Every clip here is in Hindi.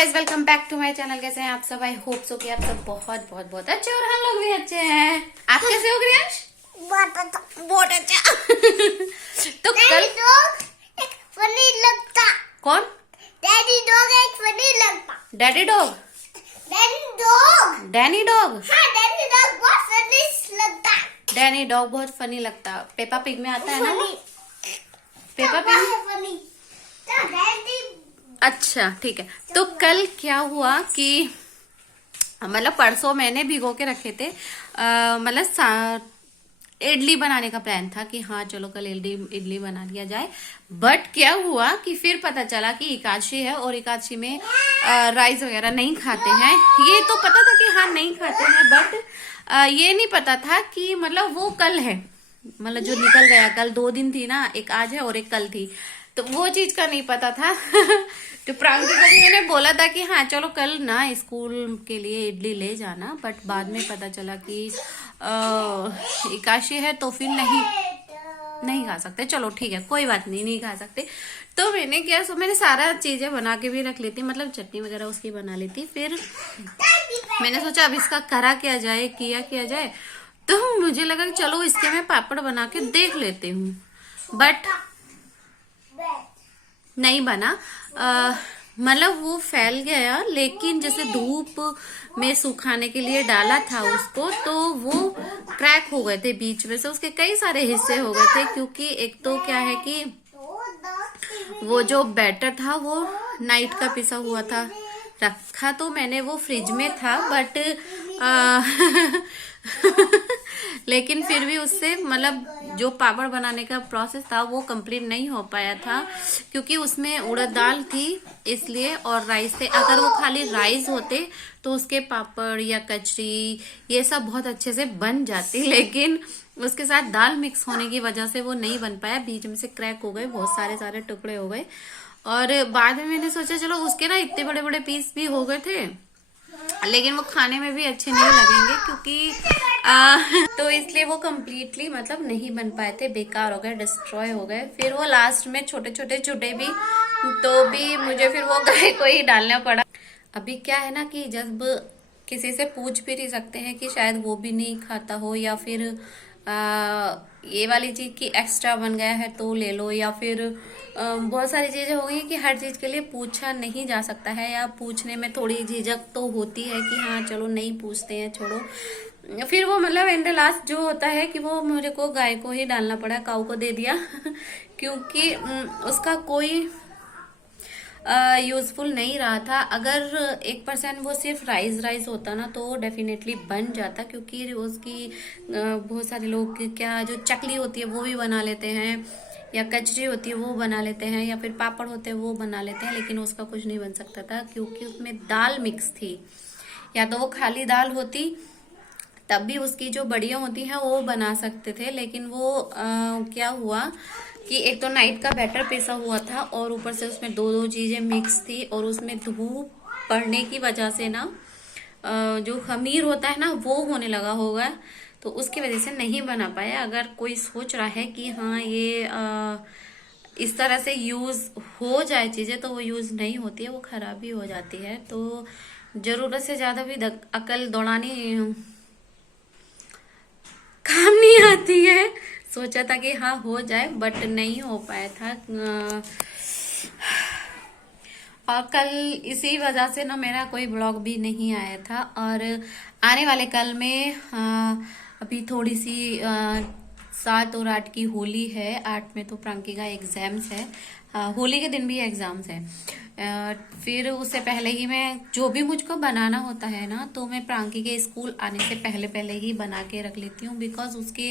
Guys, welcome back to my channel. कैसे हैं आप सब? आई होप सो कि आप सब बहुत बहुत बहुत अच्छे और हम लोग भी अच्छे हैं। आप कैसे हो ग्रियांश? बहुत अच्छा। तो कल एक फनी लगता। कौन? डैडी डॉग एक फनी लगता। Daddy dog? Danny dog? हाँ, डैडी डॉग बहुत फनी लगता। डैनी डॉग बहुत फनी लगता। पेपा पिग में आता है ना वो? Peppa pig. फनी तो डैडी। अच्छा ठीक है। तो कल क्या हुआ कि मतलब परसों मैंने भिगो के रखे थे, मतलब इडली बनाने का प्लान था कि हाँ चलो कल इडली बना लिया जाए। बट क्या हुआ कि फिर पता चला कि एकादशी है और एकादशी में राइस वगैरह नहीं खाते हैं। ये तो पता था कि हाँ नहीं खाते हैं, बट ये नहीं पता था कि मतलब वो कल है, मतलब जो निकल गया कल। 2 दिन थी ना, एक आज है और एक कल थी, तो वो चीज का नहीं पता था। तो प्रांति को भी मैंने बोला था कि हाँ चलो कल ना स्कूल के लिए इडली ले जाना, बट बाद में पता चला कि एकादशी है तो फिर नहीं खा सकते। चलो ठीक है, कोई बात नहीं, नहीं खा सकते। तो मैंने क्या, सो मैंने सारा चीजें बना के भी रख लेती, मतलब चटनी वगैरह उसकी बना लेती। फिर मैंने सोचा अब इसका करा किया जाए। तो मुझे लगा कि चलो इसके मैं पापड़ बना के देख लेती हूँ, बट नहीं बना। मतलब वो फैल गया, लेकिन जैसे धूप में सुखाने के लिए डाला था उसको, तो वो क्रैक हो गए थे बीच में से, उसके कई सारे हिस्से हो गए थे। क्योंकि एक तो क्या है कि वो जो बैटर था वो नाइट का पिसा हुआ था। रखा तो मैंने वो फ्रिज में था, बट लेकिन फिर भी उससे मतलब जो पापड़ बनाने का प्रोसेस था वो कंप्लीट नहीं हो पाया था, क्योंकि उसमें उड़द दाल थी इसलिए, और राइस थे। अगर वो खाली राइस होते तो उसके पापड़ या कचरी ये सब बहुत अच्छे से बन जाती, लेकिन उसके साथ दाल मिक्स होने की वजह से वो नहीं बन पाया। बीच में से क्रैक हो गए, बहुत सारे टुकड़े हो गए। और बाद में मैंने सोचा चलो उसके ना इतने बड़े बड़े पीस भी हो गए थे, लेकिन वो खाने में भी अच्छे नहीं लगेंगे, क्योंकि तो इसलिए वो कम्प्लीटली मतलब नहीं बन पाए थे, बेकार हो गए, डिस्ट्रॉय हो गए। फिर वो लास्ट में छोटे छोटे छुटे भी, तो भी मुझे फिर वो गाय को ही डालना पड़ा। अभी क्या है ना कि जब किसी से पूछ भी नहीं सकते हैं कि शायद वो भी नहीं खाता हो, या फिर ये वाली चीज की एक्स्ट्रा बन गया है तो ले लो, या फिर बहुत सारी चीजें हो गई कि हर चीज के लिए पूछा नहीं जा सकता है, या पूछने में थोड़ी झिझक तो होती है कि हाँ चलो नहीं पूछते हैं, छोड़ो। फिर वो मतलब इन द लास्ट जो होता है कि वो मुझे को गाय को ही डालना पड़ा, काऊ को दे दिया। क्योंकि उसका कोई यूजफुल नहीं रहा था। अगर 1% वो सिर्फ राइस होता ना तो डेफिनेटली बन जाता, क्योंकि उसकी बहुत सारे लोग क्या जो चकली होती है वो भी बना लेते हैं, या कचरी होती है वो बना लेते हैं, या फिर पापड़ होते हैं वो बना लेते हैं, लेकिन उसका कुछ नहीं बन सकता था क्योंकि उसमें दाल मिक्स थी। या तो वो खाली दाल होती तब भी उसकी जो बड़ियां होती हैं वो बना सकते थे, लेकिन वो क्या हुआ कि एक तो नाइट का बैटर पिसा हुआ था, और ऊपर से उसमें दो चीजें मिक्स थी, और उसमें धूप पड़ने की वजह से ना जो खमीर होता है ना वो होने लगा होगा, तो उसकी वजह से नहीं बना पाया। अगर कोई सोच रहा है कि हाँ ये इस तरह से यूज हो जाए चीजें, तो वो यूज नहीं होती है, वो खराब भी हो जाती है। तो जरूरत से ज्यादा भी अकल दौड़ानी काम नहीं आती है। सोचा था कि हाँ हो जाए, बट नहीं हो पाया था। और कल इसी वजह से ना मेरा कोई ब्लॉग भी नहीं आया था। और आने वाले कल में अभी थोड़ी सी 7 और 8 की होली है। 8 में तो प्रांकी का एग्जाम्स है, होली के दिन भी एग्जाम्स है। फिर उससे पहले ही मैं जो भी मुझको बनाना होता है ना, तो मैं प्रांकी के स्कूल आने से पहले ही बना के रख लेती हूँ, बिकॉज उसके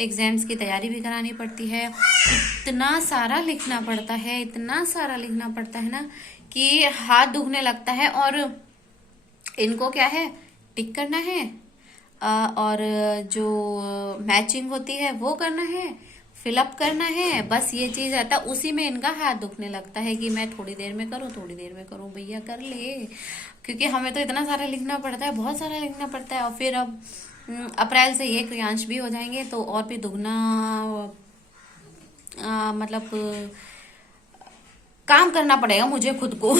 एग्जाम्स की तैयारी भी करानी पड़ती है। इतना सारा लिखना पड़ता है ना कि हाथ दुखने लगता है। और इनको क्या है, टिक करना है, और जो मैचिंग होती है वो करना है, फिलअप करना है, बस ये चीज आता है। उसी में इनका हाथ दुखने लगता है कि मैं थोड़ी देर में करूं, भैया कर ले। क्योंकि हमें तो इतना सारा लिखना पड़ता है, बहुत सारा लिखना पड़ता है। और फिर अब अप्रैल से ये क्रियांश भी हो जाएंगे, तो और भी दुगना मतलब काम करना पड़ेगा मुझे खुद को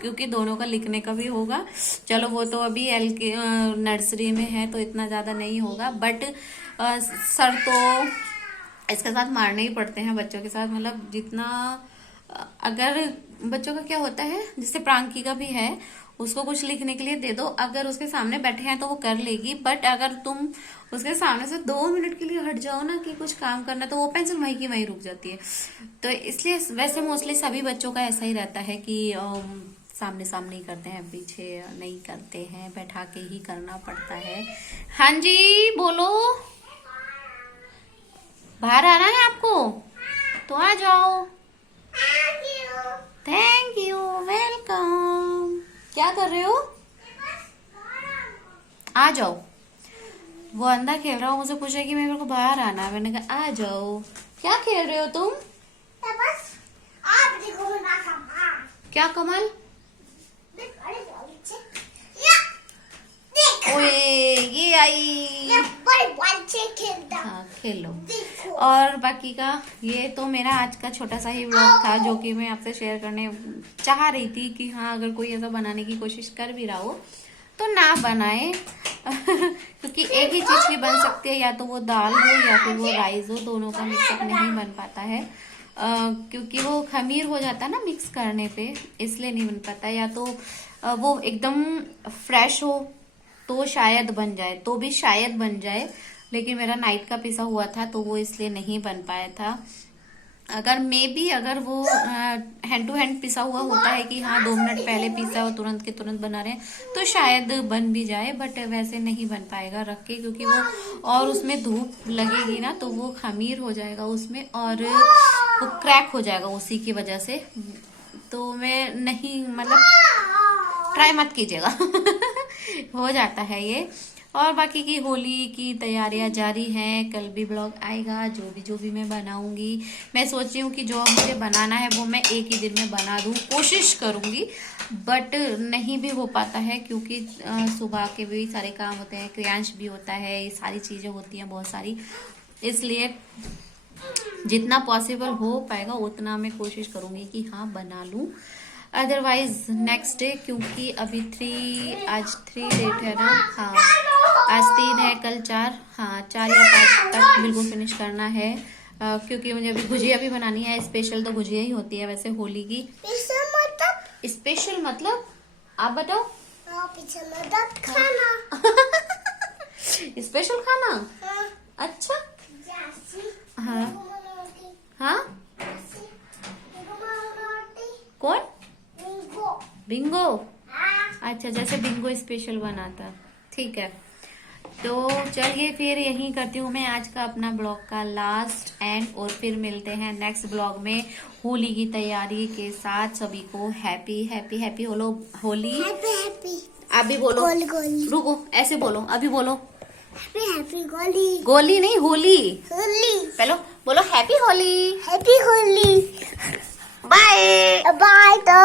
क्योंकि दोनों का लिखने का भी होगा। चलो वो तो अभी नर्सरी में है तो इतना ज्यादा नहीं होगा, बट सर तो इसके साथ मारने ही पड़ते हैं बच्चों के साथ। मतलब जितना अगर बच्चों का क्या होता है, जैसे प्रांकी का भी है, उसको कुछ लिखने के लिए दे दो, अगर उसके सामने बैठे हैं तो वो कर लेगी, बट अगर तुम उसके सामने से 2 मिनट के लिए हट जाओ ना कि कुछ काम करना, तो वो पेंसिल वहीं की वहीं रुक जाती है। तो इसलिए वैसे मोस्टली सभी बच्चों का ऐसा ही रहता है कि सामने सामने ही करते हैं, पीछे नहीं करते हैं, बैठा के ही करना पड़ता है। हाँ जी बोलो, बाहर आना है आपको तो आ जाओ। Thank you, welcome. क्या कर रहे हो? आ जाओ। वो अंदर खेल रहा हो, मुझे पूछा कि मेरे को बाहर आना है, मैंने कहा आ जाओ। क्या खेल रहे हो तुम? क्या कमल? ओए ये आई। हाँ खेलो। और बाकी का ये तो मेरा आज का छोटा सा ही व्लॉग था जो कि मैं आपसे शेयर करने चाह रही थी कि हाँ अगर कोई ऐसा बनाने की कोशिश कर भी रहा हो तो ना बनाए क्योंकि एक ही चीज की बन सकती है, या तो वो दाल हो या फिर वो राइस हो, दोनों का मिक्सअप नहीं बन पाता है क्योंकि वो खमीर हो जाता है ना मिक्स करने पे, इसलिए नहीं बन पाता। या तो वो एकदम फ्रेश हो तो शायद बन जाए, तो भी शायद बन जाए, लेकिन मेरा नाइट का पिसा हुआ था तो वो इसलिए नहीं बन पाया था। अगर अगर वो हैंड टू हैंड पिसा हुआ होता है कि हाँ 2 मिनट पहले पिसा हो तुरंत के तुरंत बना रहे हैं तो शायद बन भी जाए, बट वैसे नहीं बन पाएगा रख के, क्योंकि वो और उसमें धूप लगेगी ना तो वो खमीर हो जाएगा उसमें और वो क्रैक हो जाएगा उसी की वजह से। तो मैं नहीं, मतलब ट्राई मत कीजिएगा हो जाता है ये। और बाकी की होली की तैयारियां जारी हैं, कल भी ब्लॉग आएगा जो भी मैं बनाऊंगी। मैं सोच रही हूँ कि जो मुझे बनाना है वो मैं एक ही दिन में बना दूँ, कोशिश करूंगी, बट नहीं भी हो पाता है क्योंकि सुबह के भी सारे काम होते हैं, क्रियांश भी होता है, ये सारी चीजें होती हैं बहुत सारी, इसलिए जितना पॉसिबल हो पाएगा उतना मैं कोशिश करूंगी कि हाँ बना लूं। अदरवाइज नेक्स्ट डे, क्योंकि अभी आज 3 डेट है ना, हाँ आज 3 है, कल 4, हाँ 4 या 5 तक बिल्कुल फिनिश करना है क्योंकि मुझे अभी गुजिया भी बनानी है। स्पेशल तो गुजिया ही होती है वैसे होली की। स्पेशल मतलब आप बताओ। खाना स्पेशल खाना। अच्छा हाँ हाँ कौन? बिंगो। अच्छा जैसे बिंगो स्पेशल बनाता, ठीक है। तो चलिए फिर यही करती हूँ मैं आज का अपना ब्लॉग का लास्ट एंड, और फिर मिलते हैं नेक्स्ट ब्लॉग में होली की तैयारी के साथ। सभी को happy happy happy Holi. Happy आप भी बोलो। गोली रुको ऐसे बोलो, अभी बोलो। हैप्पी गोली गोली नहीं होली। होली पहले बोलो happy Holi. Happy Holi. Bye bye तो